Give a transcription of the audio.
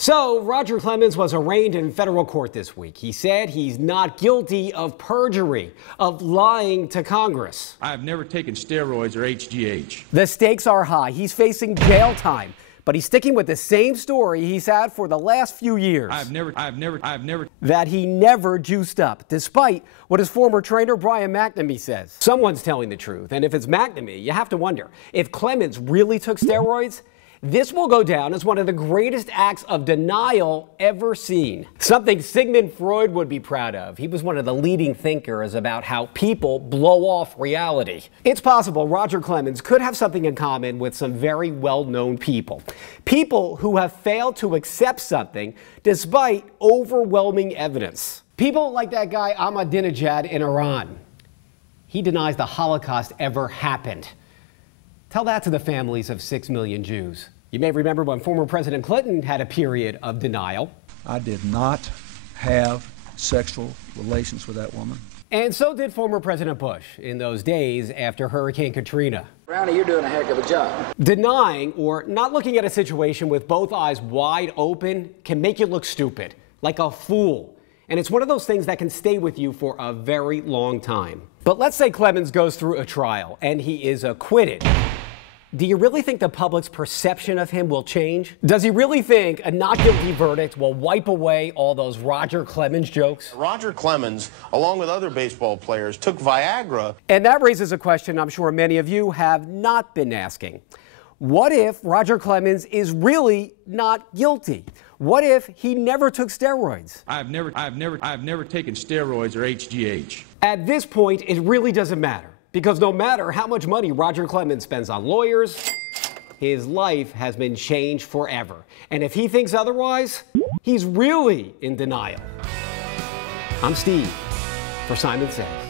So, Roger Clemens was arraigned in federal court this week. He said he's not guilty of perjury, of lying to Congress. I've never taken steroids or HGH. The stakes are high. He's facing jail time, but he's sticking with the same story he's had for the last few years. I've never. That he never juiced up, despite what his former trainer Brian McNamee says. Someone's telling the truth, and if it's McNamee, you have to wonder, if Clemens really took steroids, this will go down as one of the greatest acts of denial ever seen. Something Sigmund Freud would be proud of. He was one of the leading thinkers about how people blow off reality. It's possible Roger Clemens could have something in common with some very well-known people. People who have failed to accept something despite overwhelming evidence. People like that guy Ahmadinejad in Iran. He denies the Holocaust ever happened. Tell that to the families of 6 million Jews. You may remember when former President Clinton had a period of denial. I did not have sexual relations with that woman. And so did former President Bush in those days after Hurricane Katrina. Brownie, you're doing a heck of a job. Denying or not looking at a situation with both eyes wide open can make you look stupid, like a fool. And it's one of those things that can stay with you for a very long time. But let's say Clemens goes through a trial and he is acquitted. Do you really think the public's perception of him will change? Does he really think a not guilty verdict will wipe away all those Roger Clemens jokes? Roger Clemens, along with other baseball players, took Viagra. And that raises a question I'm sure many of you have not been asking. What if Roger Clemens is really not guilty? What if he never took steroids? I've never taken steroids or HGH. At this point, it really doesn't matter, because no matter how much money Roger Clemens spends on lawyers, his life has been changed forever. And if he thinks otherwise, he's really in denial. I'm Steve for Simon Says.